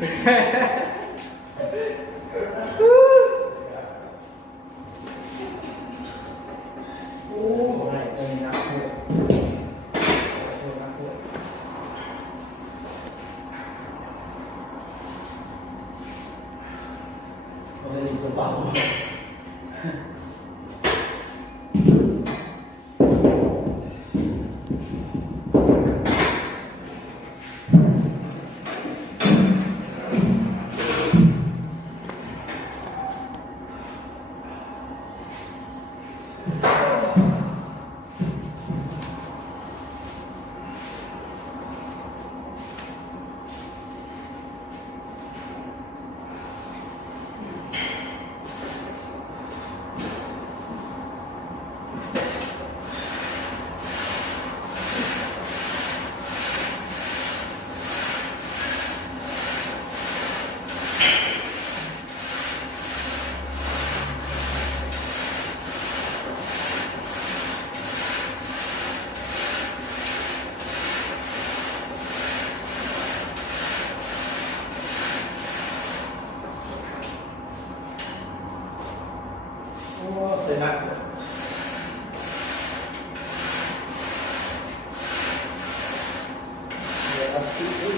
โอ้ยเต็มนักเลยมันเลยตัวเบาเสร็จแล้วเดี๋ยวเอาที่อุ้ย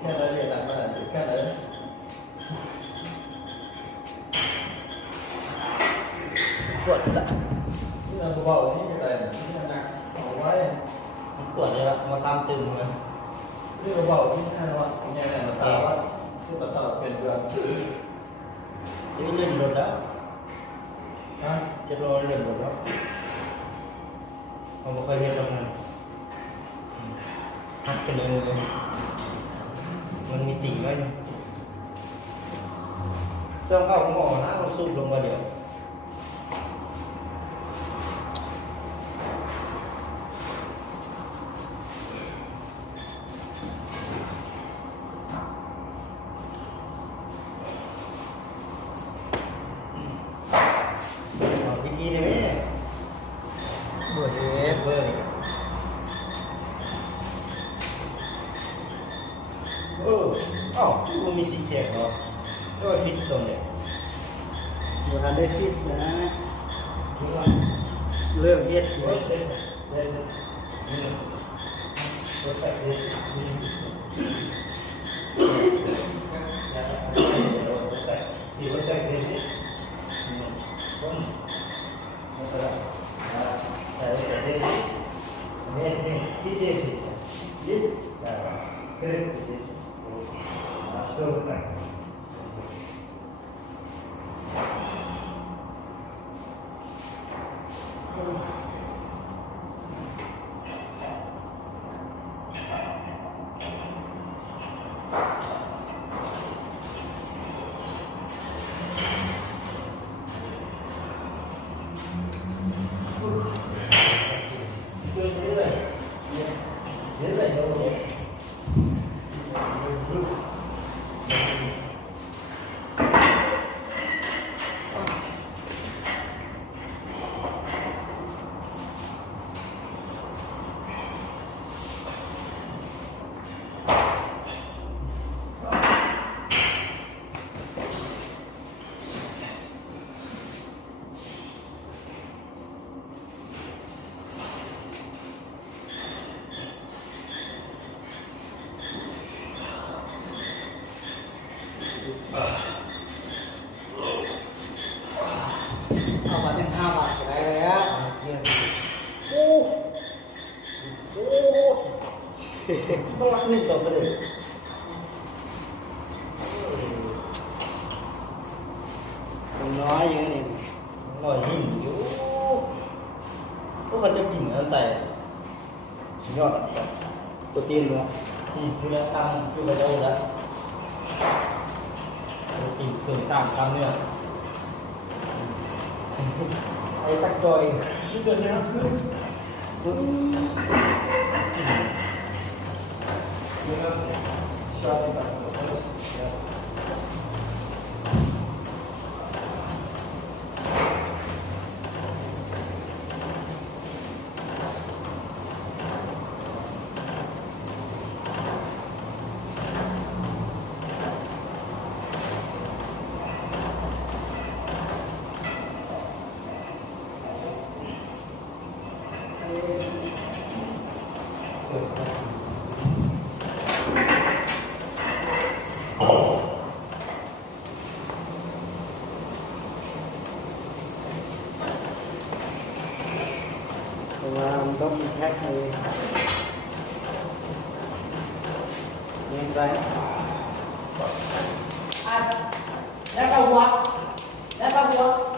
แค่นั้นเองตัดมาแค่นั้นปวดละที่เราเบาๆนี่อะไรที่หนักเอาไว้ปวดเลยละมาซ้ำตึงเลยที่เบาๆที่นั่นวะเนี่ยมาซ้ำว่าที่ประสาทเป็นเดือนที่เล่นหมดแล้วฮะจะรอเล่นหมดแล้วผมไม่เคยเห็นตรงนั้นหักกันเลย ดิ่งเลยเจ้าเข้าหม้อนะมันซุบลงมาเดี๋ยววิธีนี้ไหมเบอร์เบอร์นี่อ้าวมันมีสีแข็งเหรอก็ฟิตตรงเนี่ย โบราณได้ฟิตนะเริ่มเฮ็ดเลยเอามาเป็น5 บาทก็ได้แล้วโอ้ต้องรักนี่ต่อไปเลย มันน้อยอย่างนี้ หน่อยหิ่งอยู่พวกเขาจะกินอันใส่ยอดอ่ะ โปรตีนเลย คือแล้วตั้งคือไปแล้วแล้วกินเสริมสร้างกล้ามเนื้อไอ้ตะกอยที่เกิดในน้ำขึ้นชอบแบบเพราะว่ามันต้องมีแพ็คเลยเงินไปแล้วก็วัดแล้วก็วัด